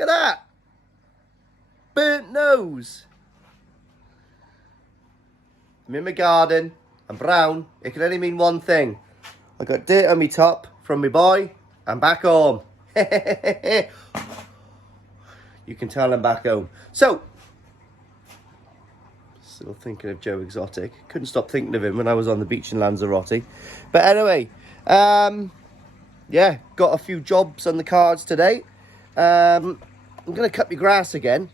Look at that. Burnt nose. I'm in my garden. I'm brown. It can only mean one thing. I got dirt on my top from my boy. I'm back home. You can tell I'm back home. So, still thinking of Joe Exotic. Couldn't stop thinking of him when I was on the beach in Lanzarote. But anyway, yeah, got a few jobs on the cards today. I'm going to cut my grass again.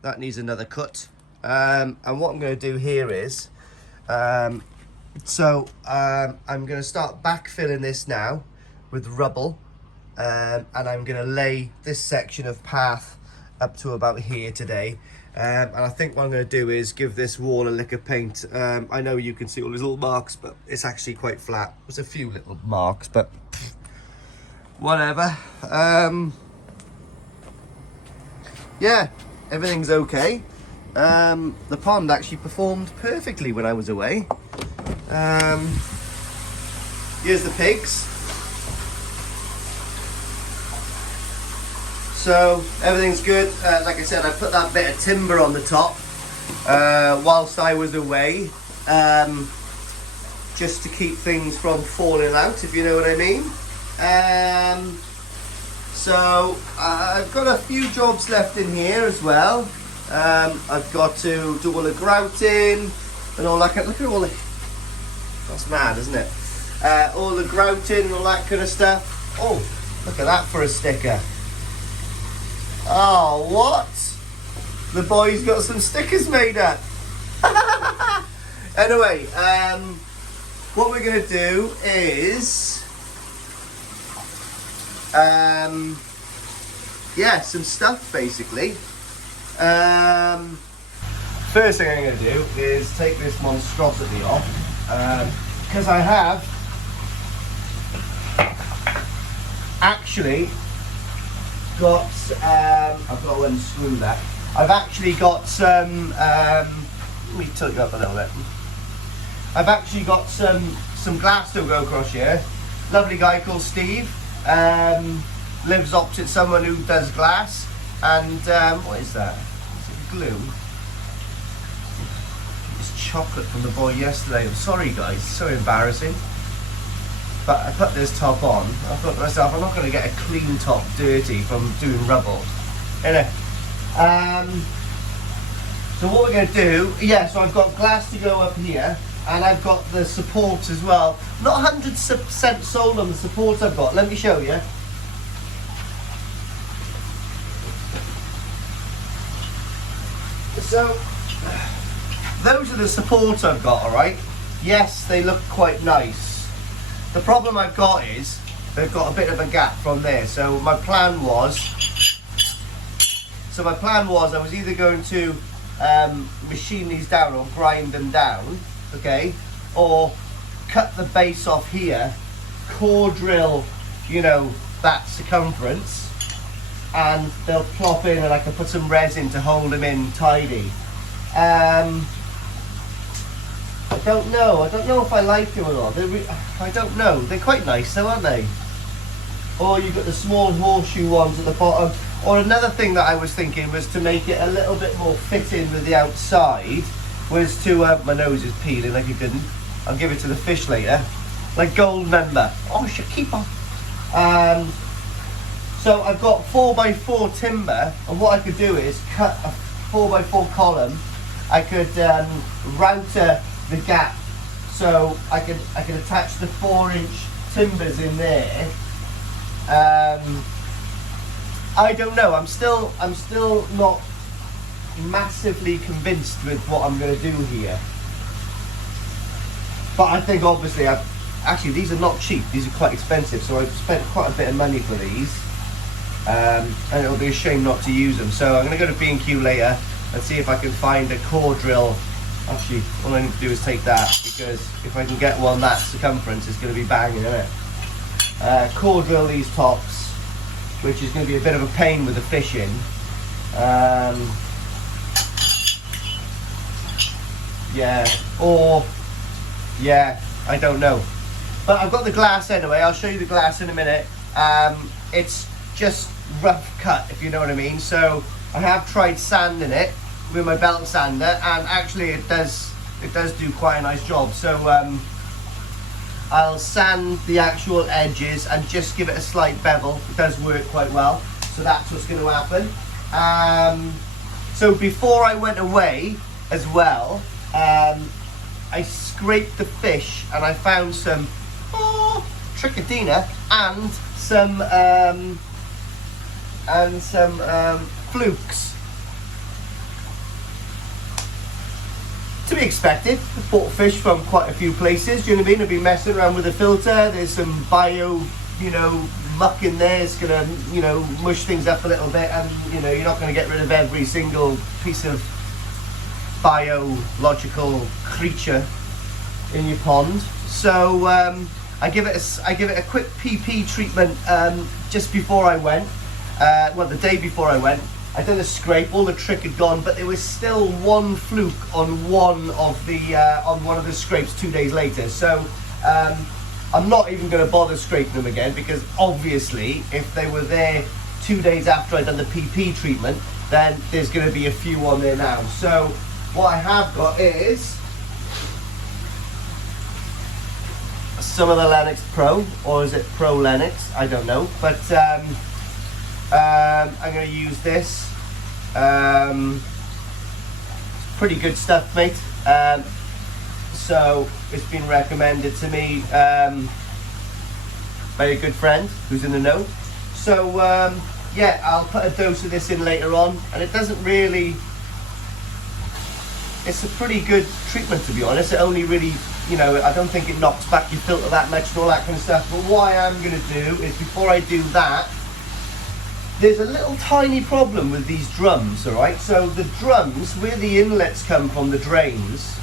That needs another cut. And what I'm going to do here is, I'm going to start backfilling this now with rubble. And I'm going to lay this section of path up to about here today. And I think what I'm going to do is give this wall a lick of paint. I know you can see all these little marks, but it's actually quite flat. There's a few little marks, but whatever. Yeah, everything's okay. The pond actually performed perfectly when I was away. Here's the pigs. So everything's good. Like I said, I put that bit of timber on the top whilst I was away, just to keep things from falling out, if you know what I mean. So I've got a few jobs left in here as well. I've got to do all the grouting and all that. Look at all the... That's mad, isn't it? All the grouting and all that kind of stuff. Oh, look at that for a sticker. Oh, what? The boy's got some stickers made up. Anyway, what we're going to do is... yeah, some stuff basically. First thing I'm going to do is take this monstrosity off, because I have actually got, I've got to unscrew that. I've actually got some, let me tilt you up a little bit. I've actually got some glass to go across here. Lovely guy called Steve, lives opposite someone who does glass, and what is that? Is it glue? It's chocolate from the boy yesterday. I'm sorry guys, it's so embarrassing. But I put this top on. I thought to myself, I'm not going to get a clean top dirty from doing rubble. Anyway, so what we're going to do, yeah, so I've got glass to go up here, and I've got the support as well. Not 100% sold on the support I've got. Let me show you. So, those are the support I've got, alright? Yes, they look quite nice. The problem I've got is, they've got a bit of a gap from there. So my plan was I was either going to machine these down or grind them down, okay? Or cut the base off here, core drill, you know, that circumference, and they'll plop in and I can put some resin to hold them in tidy. I don't know if I like them or not. I don't know. They're quite nice though, aren't they? Or you've got the small horseshoe ones at the bottom. Or another thing that I was thinking was to make it a little bit more fitting with the outside, was to, my nose is peeling like it didn't. I'll give it to the fish later. Like gold member. Oh, should keep on. So I've got 4x4 timber, and what I could do is cut a 4x4 column. I could router the gap, so I can attach the 4-inch timbers in there. I don't know. I'm still not massively convinced with what I'm going to do here. But I think obviously actually these are not cheap. These are quite expensive, so I've spent quite a bit of money for these, and it'll be a shame not to use them. So I'm going to go to B&Q later and see if I can find a core drill. Actually, all I need to do is take that, because if I can get one that circumference, it's going to be banging, isn't it? Core drill these tops, which is going to be a bit of a pain with the fishing. Yeah, I don't know. But I've got the glass anyway. I'll show you the glass in a minute. It's just rough cut, if you know what I mean. So I have tried sanding it with my belt sander, and actually it does do quite a nice job. So I'll sand the actual edges and just give it a slight bevel. It does work quite well, so that's what's going to happen. So before I went away as well, I scraped the fish and I found some trichina and some flukes. To be expected. I bought fish from quite a few places, do you know what I mean? I've been messing around with the filter. There's some bio, muck in there. It's gonna, mush things up a little bit, and you're not gonna get rid of every single piece of biological creature in your pond. So I give it a quick PP treatment just before I went. The day before I went. I done a scrape, all the trick had gone, but there was still one fluke on one of the scrapes 2 days later. So I'm not even going to bother scraping them again, because obviously if they were there 2 days after I'd done the PP treatment, then there's going to be a few on there now. So what I have got is some of the Lennox Pro, or is it Pro Lennox? I don't know, but I'm going to use this. Pretty good stuff, mate. So it's been recommended to me by a good friend who's in the know. So yeah, I'll put a dose of this in later on, and it doesn't really, it's a pretty good treatment, to be honest. It only really, I don't think it knocks back your filter that much and all that kind of stuff. But what I am going to do is, before I do that, there's a little tiny problem with these drums, alright? So the drums, where the inlets come from, the drains,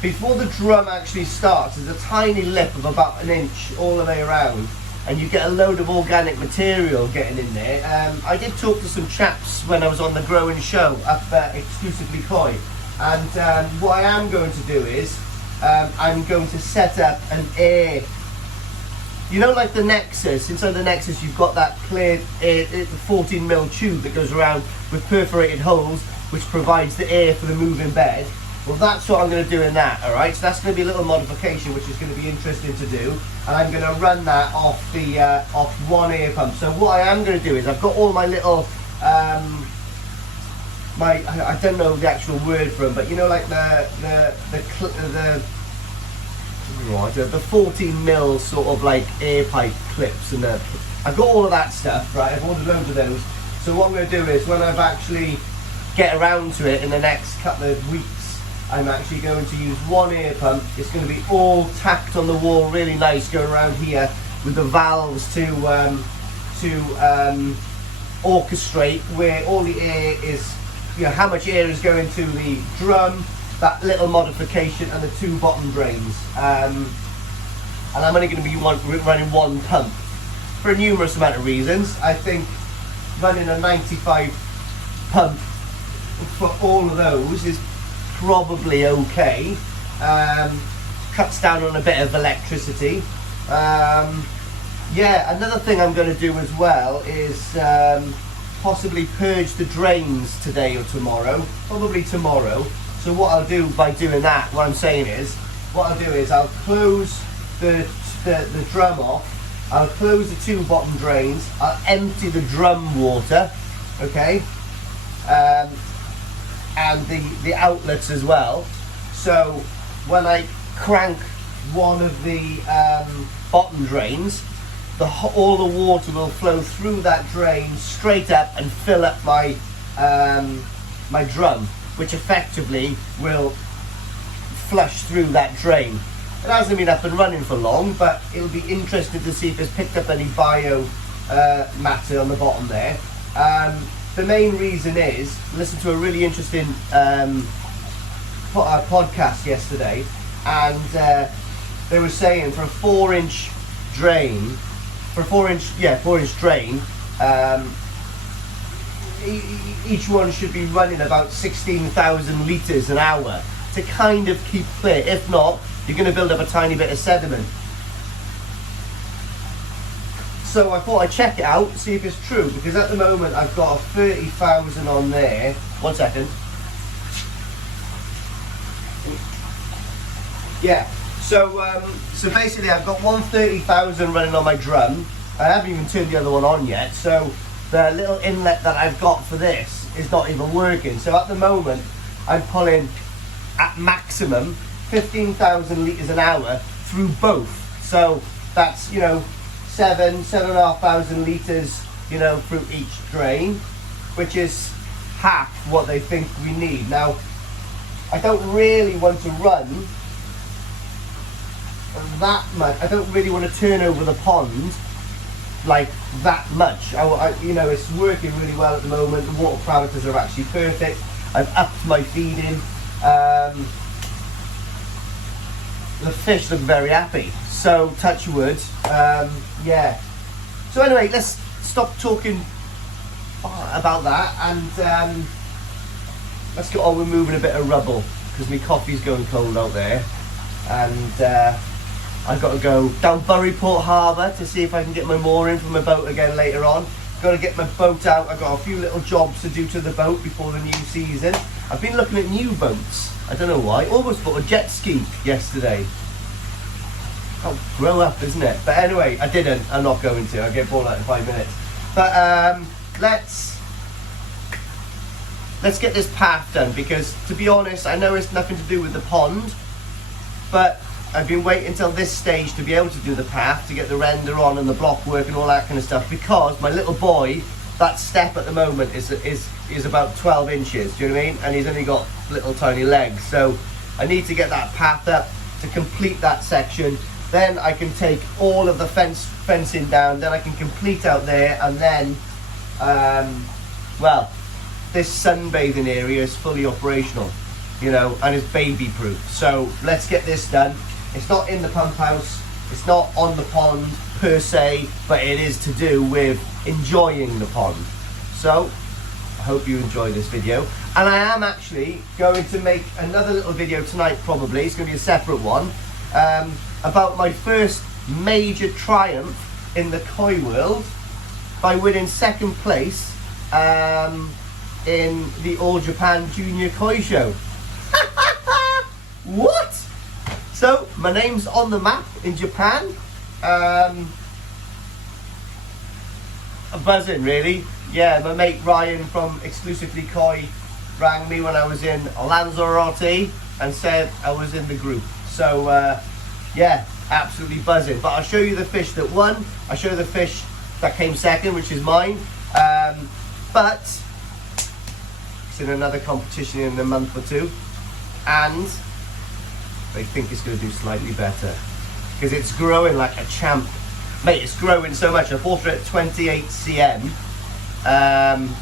before the drum actually starts, there's a tiny lip of about 1 inch all the way around, and you get a load of organic material getting in there. I did talk to some chaps when I was on the Growing Show up at Exclusively Koi, and what I am going to do is, I'm going to set up an air, like the Nexus. Inside the Nexus you've got that clear 14mm tube that goes around with perforated holes, which provides the air for the moving bed. Well, that's what I'm going to do in that, alright? So that's going to be a little modification which is going to be interesting to do, and I'm going to run that off off one air pump. So what I am going to do is, I've got all my little I don't know the actual word for them, but like the 14mm sort of like air pipe clips, and I've got all of that stuff, right? I've ordered loads of those. So what I'm going to do is, when I've actually get around to it in the next couple of weeks, I'm actually going to use one air pump. It's going to be all tacked on the wall, really nice, going around here with the valves to orchestrate where all the air is, how much air is going to the drum, that little modification, and the 2 bottom drains. And I'm only going to be running one pump for a numerous amount of reasons. I think running a 95 pump for all of those is probably okay. Cuts down on a bit of electricity. Yeah, another thing I'm going to do as well is possibly purge the drains today or tomorrow, probably tomorrow. So what I'll do by doing that, what I'll do is I'll close the drum off, I'll close the 2 bottom drains, I'll empty the drum water, okay, and the outlets as well. So when I crank one of the bottom drains, all the water will flow through that drain straight up and fill up my my drum, which effectively will flush through that drain. It hasn't been up and running for long, but it'll be interesting to see if it's picked up any bio matter on the bottom there. The main reason is, listen to a really interesting podcast yesterday, and they were saying for a 4-inch drain, each one should be running about 16,000 litres an hour to kind of keep clear. If not, you're going to build up a tiny bit of sediment. So I thought I'd check it out, see if it's true, because at the moment I've got a 30,000 on there. 1 second. Yeah, so basically I've got 130,000 running on my drum. I haven't even turned the other one on yet, so the little inlet that I've got for this is not even working. So at the moment I'm pulling at maximum 15,000 litres an hour through both. So that's, you know, 7,500 litres, you know, through each drain, which is half what they think we need. Now, I don't really want to run that much. I don't really want to turn over the pond like that much. You know, it's working really well at the moment. The water parameters are actually perfect. I've upped my feeding. The fish look very happy. So touch wood. Yeah. So anyway, let's stop talking about that and let's get on with moving a bit of rubble, because my coffee's going cold out there, and I've got to go down Buryport Harbour to see if I can get my mooring for my boat again later on. Got to get my boat out. I've got a few little jobs to do to the boat before the new season. I've been looking at new boats. I don't know why. Almost bought a jet ski yesterday. Oh, grow up, isn't it? But anyway, I didn't. I'm not going to. I'll get bored out in 5 minutes. But let's get this path done, because to be honest, I know it's nothing to do with the pond, but I've been waiting until this stage to be able to do the path, to get the render on and the block work and all that kind of stuff, because my little boy, that step at the moment is about 12 inches, do you know what I mean? And he's only got little tiny legs, so I need to get that path up to complete that section. Then I can take all of the fencing down, then I can complete out there, and then well, this sunbathing area is fully operational, you know, and it's baby proof. So let's get this done. It's not in the pump house, it's not on the pond per se, but it is to do with enjoying the pond. So I hope you enjoy this video, and I am actually going to make another little video tonight, probably. It's going to be a separate one, about my first major triumph in the koi world by winning second place in the All Japan Junior Koi Show. What? So my name's on the map in Japan. I'm buzzing, really. Yeah, my mate Ryan from Exclusively Koi rang me when I was in Lanzarote and said I was in the group. So yeah, absolutely buzzing. But I'll show you the fish that won. I'll show you the fish that came second, which is mine. But it's in another competition in a month or two, and they think it's going to do slightly better because it's growing like a champ. Mate, it's growing so much. I bought it at 28 cm,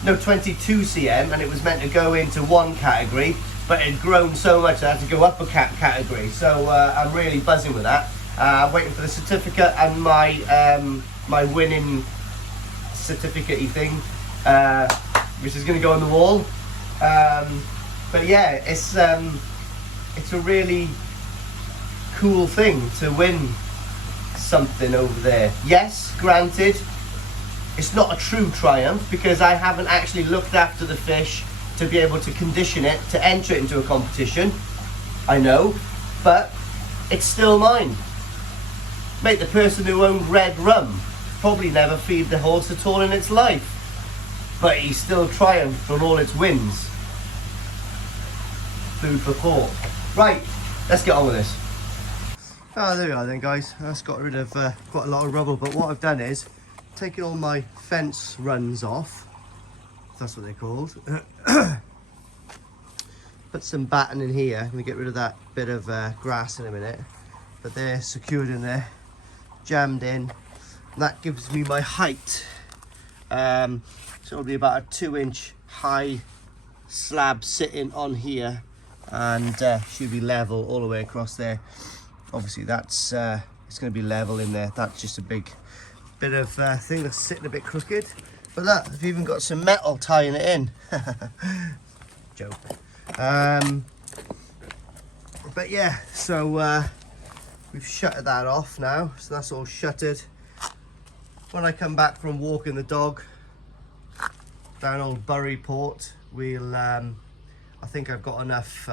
no, 22 cm, and it was meant to go into one category, but it had grown so much I had to go up a category. So I'm really buzzing with that. I'm waiting for the certificate and my winning certificate-y thing, which is going to go on the wall. But yeah, it's a really cool thing to win something over there. Yes, granted, it's not a true triumph because I haven't actually looked after the fish to be able to condition it to enter it into a competition. I know, but it's still mine. Mate, the person who owned Red Rum probably never feed the horse at all in its life, but he still triumphed on all its wins. Food for thought. Right, let's get on with this. Oh, there we are then, guys. That's got rid of quite a lot of rubble, but what I've done is taken all my fence runs off, if that's what they're called. Put some batten in here. I'm going to get rid of that bit of grass in a minute, but they're secured in there, jammed in. That gives me my height. So it'll be about a 2-inch high slab sitting on here, and should be level all the way across there. Obviously that's it's going to be level in there. That's just a big bit of thing that's sitting a bit crooked, but look, I've even got some metal tying it in. Joke. But yeah, so we've shuttered that off now, so that's all shuttered. when I come back from walking the dog down Old Buryport, we'll I think I've got enough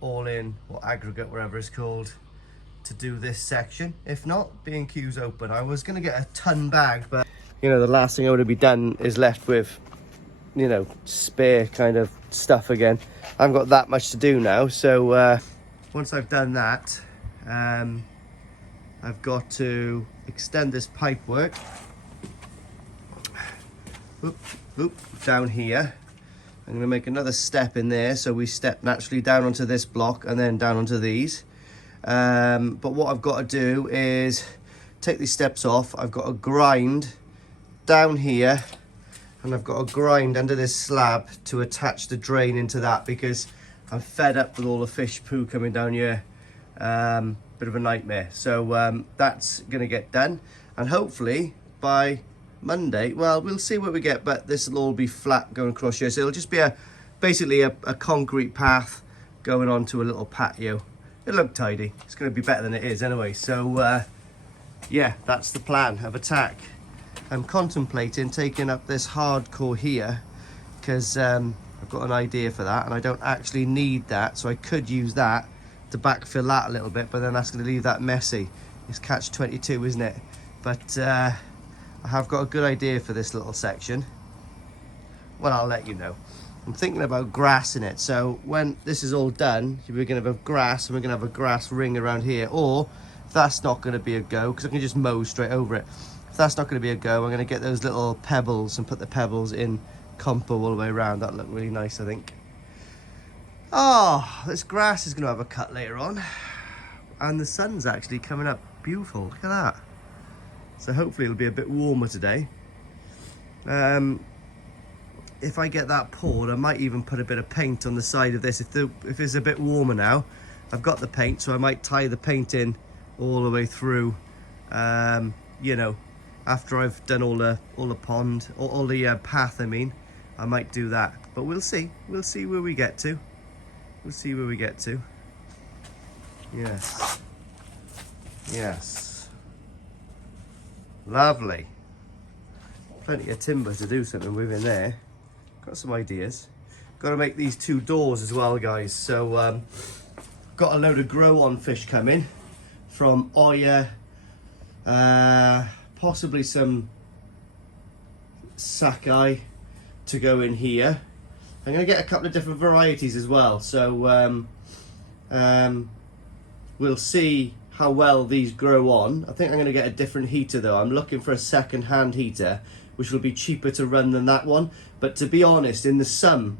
all in or aggregate, whatever it's called, to do this section. If not, B&Q's open. I was gonna get a ton bag, but you know, the last thing I would have been done is left with, you know, spare kind of stuff again. I haven't got that much to do now, so once I've done that, I've got to extend this pipe work down here. I'm going to make another step in there, so we step naturally down onto this block and then down onto these. But what I've got to do is take these steps off. I've got to grind down here, and I've got to grind under this slab to attach the drain into that, because I'm fed up with all the fish poo coming down here. Bit of a nightmare. So that's going to get done, and hopefully by Monday, well, we'll see what we get, but this will all be flat going across here, so it'll just be basically a concrete path going onto a little patio. It'll look tidy. It's going to be better than it is anyway. So yeah, that's the plan of attack. I'm contemplating taking up this hardcore here, because I've got an idea for that, and I don't actually need that, so I could use that to backfill that a little bit, but then that's going to leave that messy. It's catch-22, isn't it? But I have got a good idea for this little section. Well, I'll let you know. I'm thinking about grass in it, so when this is all done, we're going to have grass, and we're going to have a grass ring around here. Or if that's not going to be a go, because I can just mow straight over it. If that's not going to be a go, I'm going to get those little pebbles and put the pebbles in compo all the way around. That'll look really nice, I think. Oh, this grass is going to have a cut later on, and the sun's actually coming up beautiful. Look at that. So hopefully it'll be a bit warmer today. If I get that poured, I might even put a bit of paint on the side of this. If it's a bit warmer now, I've got the paint, so I might tie the paint in all the way through. You know, after I've done all the pond, all the path, I mean, I might do that. But we'll see. We'll see where we get to. We'll see where we get to. Yes. Yes. Lovely. Plenty of timber to do something with in there. Got some ideas. Got to make these two doors as well, guys. So got a load of grow-on fish coming from Oya. Possibly some sockeye to go in here. I'm going to get a couple of different varieties as well. So we'll see how well these grow on. I think I'm going to get a different heater though. I'm looking for a second-hand heater, which will be cheaper to run than that one. But to be honest, in the summer,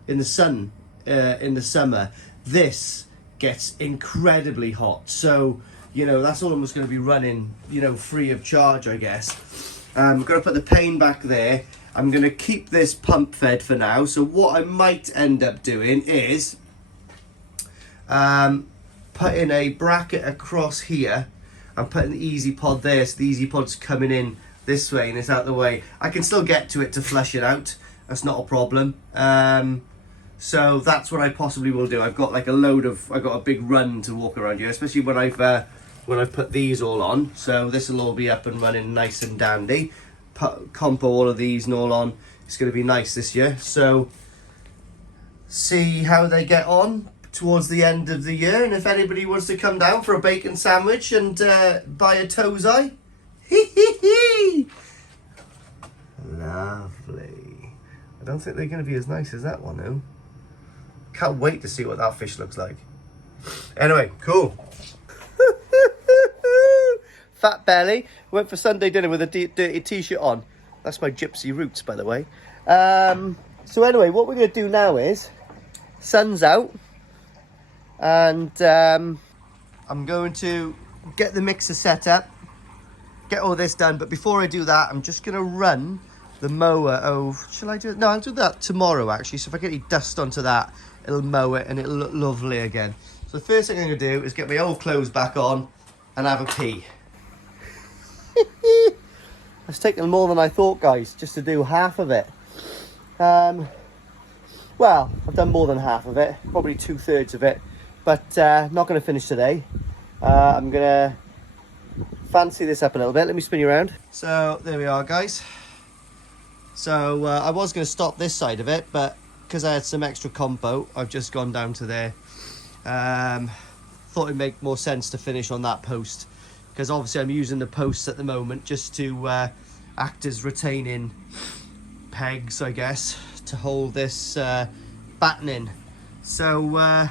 this gets incredibly hot. So, you know, that's almost going to be running, you know, free of charge, I guess. I'm going to put the pane back there. I'm going to keep this pump fed for now. So what I might end up doing is putting a bracket across here and putting the Easy Pod there, so the Easy Pod's coming in this way and it's out the way. I can still get to it to flush it out. That's not a problem. So that's what I possibly will do. I've got like I've got a big run to walk around here, especially when I've put these all on. So this will all be up and running nice and dandy. Compo all of these and all on. It's going to be nice this year. So see how they get on towards the end of the year, and if anybody wants to come down for a bacon sandwich and buy a Tozai. Lovely. I don't think they're going to be as nice as that one though. Can't wait to see what that fish looks like. Anyway, cool. Fat belly. Went for Sunday dinner with a dirty t-shirt on. That's my gypsy roots, by the way. So anyway, what we're going to do now is, sun's out, and I'm going to get the mixer set up, get all this done. But before I do that, I'm just going to run the mower over. Shall I do it? No, I'll do that tomorrow actually. So if I get any dust onto that, it'll mow it and it'll look lovely again. So the first thing I'm going to do is get my old clothes back on and have a pee. It's taken more than I thought, guys, just to do half of it. Well, I've done more than half of it, probably 2/3 of it, but not going to finish today. I'm going to fancy this up a little bit. Let me spin you around. So there we are, guys. So I was going to stop this side of it, but because I had some extra compo, I've just gone down to there. Thought it'd make more sense to finish on that post, because obviously I'm using the posts at the moment just to act as retaining pegs, I guess, to hold this batten in. So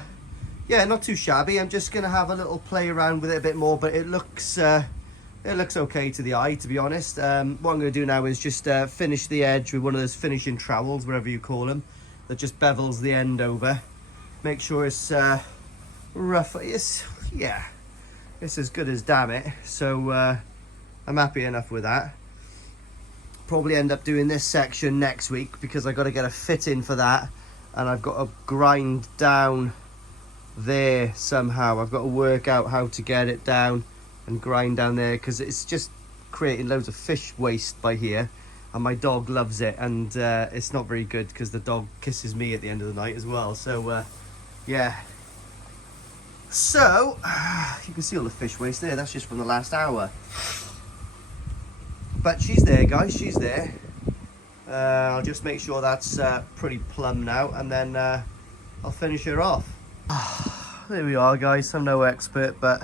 yeah, not too shabby. I'm just going to have a little play around with it a bit more, but it looks okay to the eye, to be honest. What I'm going to do now is just finish the edge with one of those finishing trowels, whatever you call them, that just bevels the end over. Make sure it's rough. Yeah, it's as good as damn it. So I'm happy enough with that. Probably end up doing this section next week, because I got to get a fit in for that, and I've got to grind down there somehow. I've got to work out how to get it down and grind down there, because it's just creating loads of fish waste by here, and my dog loves it, and it's not very good because the dog kisses me at the end of the night as well. So yeah, so you can see all the fish waste there. That's just from the last hour, but she's there, guys, she's there. I'll just make sure that's pretty plumb now, and then I'll finish her off. There we are, guys. I'm no expert, but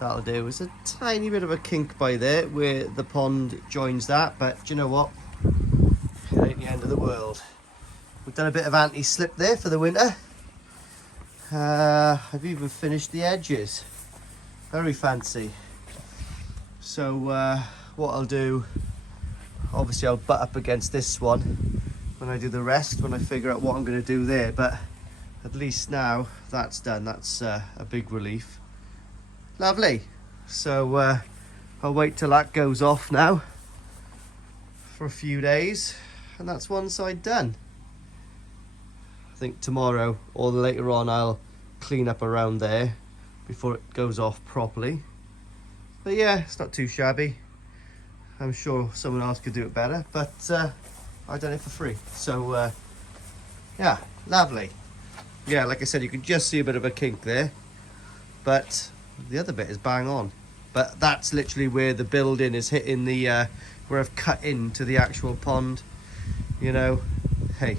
that'll do. It's a tiny bit of a kink by there where the pond joins that, but do you know what? It ain't the end of the world. We've done a bit of anti-slip there for the winter. I've even finished the edges. Very fancy. So what I'll do, obviously I'll butt up against this one when I do the rest, when I figure out what I'm going to do there, but at least now that's done. That's a big relief. Lovely. So I'll wait till that goes off now for a few days, and that's one side done. I think tomorrow or later on I'll clean up around there before it goes off properly. But yeah, it's not too shabby. I'm sure someone else could do it better, but I've done it for free. So yeah, lovely. Yeah, like I said, you can just see a bit of a kink there, but the other bit is bang on. But that's literally where the building is hitting the where I've cut into the actual pond. You know, hey,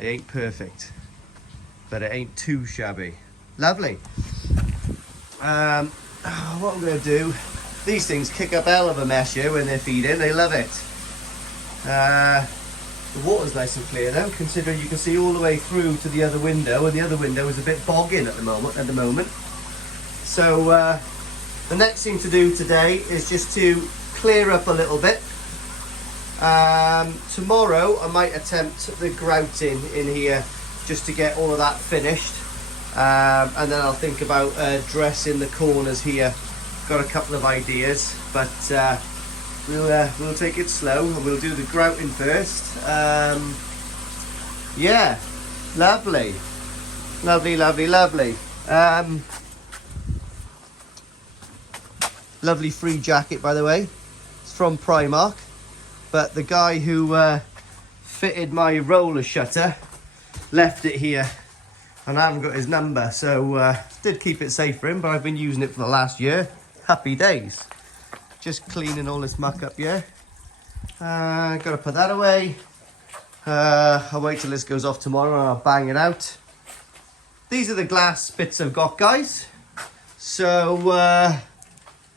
it ain't perfect, but it ain't too shabby. Lovely. What I'm going to do, these things kick up hell of a mess here when they're feeding. They love it. The water's nice and clear now, considering you can see all the way through to the other window, and the other window is a bit bogging at the moment. So the next thing to do today is just to clear up a little bit. Tomorrow I might attempt the grouting in here just to get all of that finished, and then I'll think about dressing the corners here. Got a couple of ideas, but we'll take it slow and we'll do the grouting first. Yeah, lovely. Lovely free jacket, by the way. It's from Primark, but the guy who fitted my roller shutter left it here, and I haven't got his number, so did keep it safe for him, but I've been using it for the last year. Happy days. Just cleaning all this muck up here. Gotta put that away. I'll wait till this goes off tomorrow and I'll bang it out. These are the glass bits I've got, guys. So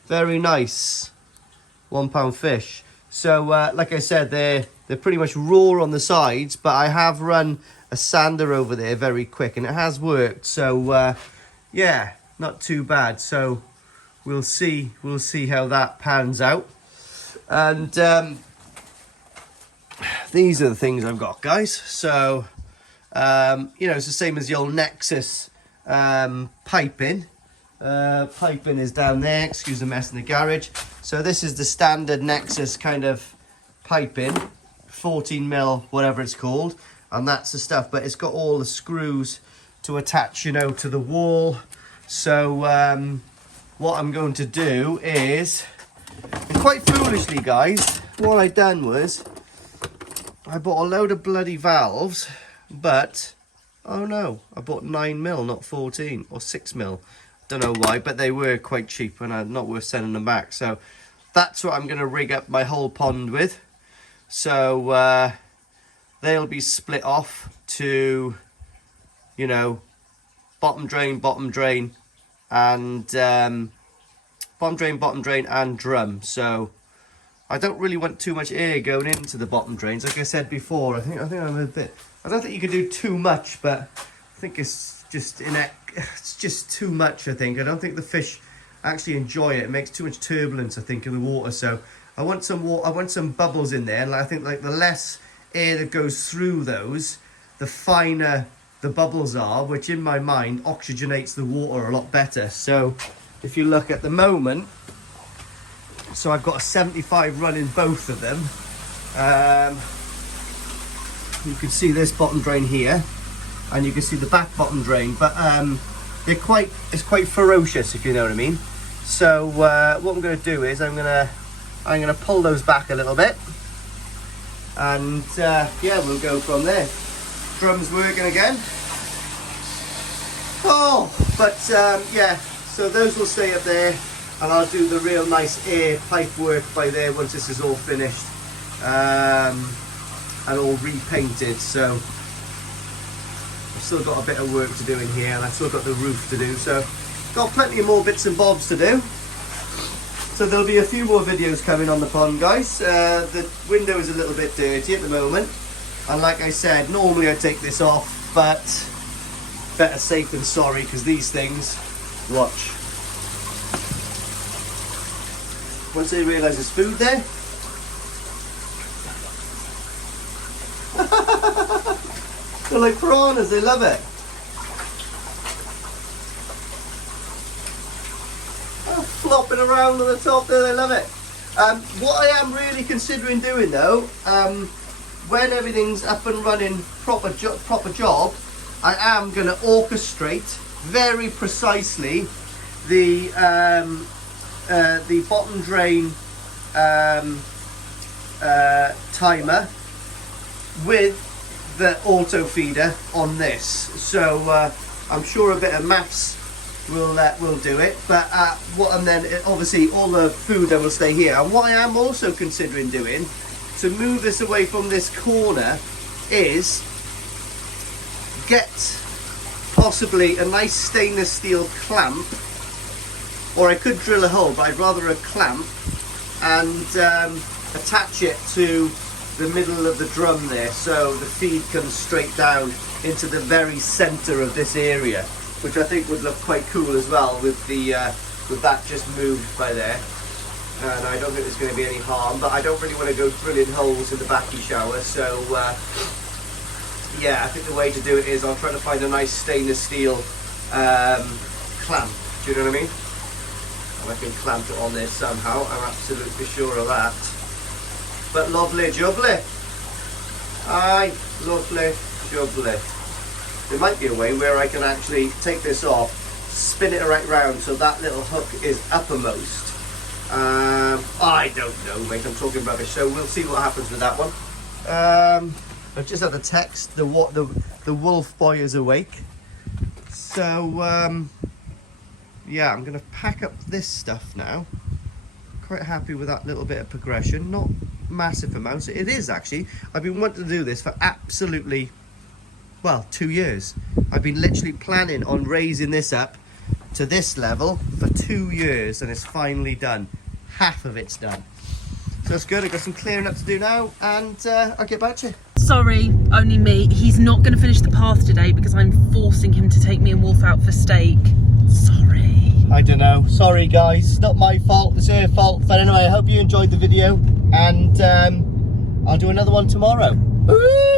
very nice. £1 fish. So like I said, they're pretty much raw on the sides, but I have run a sander over there very quick and it has worked. So yeah, not too bad. So we'll see how that pans out. And these are the things I've got, guys. So you know, it's the same as the old Nexus piping. Piping is down there, excuse the mess in the garage. So this is the standard Nexus kind of piping, 14mm, whatever it's called, and that's the stuff, but it's got all the screws to attach, you know, to the wall. So what I'm going to do is, and quite foolishly, guys, what I done was I bought a load of bloody valves, but oh no, I bought 9mm, not 14, or 6mm. Don't know why, but they were quite cheap and not worth sending them back. So that's what I'm going to rig up my whole pond with. So they'll be split off to, you know, bottom drain, and bottom drain and drum. So I don't really want too much air going into the bottom drains. Like I said before, I think I'm a bit. I don't think you can do too much, but I think it's just too much. I don't think the fish actually enjoy it. It makes too much turbulence, I think, in the water. So I want some water. I want some bubbles in there, and I think like the less air that goes through those, the finer the bubbles are, which in my mind oxygenates the water a lot better. So if you look at the moment, so I've got a 75 running both of them. You can see this bottom drain here, and you can see the back bottom drain, but it's quite ferocious, if you know what I mean. So what I'm going to do is I'm going to pull those back a little bit, and yeah, we'll go from there. Drum's working again. Oh, but yeah, so those will stay up there, and I'll do the real nice air pipe work by there once this is all finished and all repainted. So I've still got a bit of work to do in here, and I've still got the roof to do, so got plenty of more bits and bobs to do. So there'll be a few more videos coming on the pond, guys. The window is a little bit dirty at the moment, and like I said, normally I take this off, but better safe than sorry, because these things, watch, once they realise there's food there, they're like piranhas, they love it. Flopping around on the top there, they love it. What I am really considering doing though, when everything's up and running proper job, I am going to orchestrate very precisely the bottom drain timer with the auto feeder on this. So I'm sure a bit of maths will do it, but and then obviously all the food then will stay here. And what I am also considering doing to move this away from this corner is get possibly a nice stainless steel clamp, or I could drill a hole, but I'd rather a clamp, and attach it to the middle of the drum there, so the feed comes straight down into the very center of this area, which I think would look quite cool as well with the with that just moved by there. And I don't think there's going to be any harm, but I don't really want to go drilling holes in the backy shower, so yeah, I think the way to do it is I'll try to find a nice stainless steel clamp, do you know what I mean? And I can clamp it on there somehow, I'm absolutely sure of that. But lovely jubbly. Aye, lovely jubbly. There might be a way where I can actually take this off, spin it right round so that little hook is uppermost. I don't know, mate, I'm talking rubbish, so we'll see what happens with that one. I've just had a text, the wolf boy is awake. So, yeah, I'm going to pack up this stuff now. Quite happy with that little bit of progression, not massive amounts. It is actually, I've been wanting to do this for absolutely, well, 2 years. I've been literally planning on raising this up to this level for 2 years, and it's finally done. Half of it's done. So it's good, I've got some clearing up to do now, and I'll get back to you. Sorry, only me. He's not going to finish the path today because I'm forcing him to take me and Wolf out for steak. Sorry. I don't know. Sorry guys, it's not my fault, it's her fault. But anyway, I hope you enjoyed the video, and I'll do another one tomorrow. Ooh!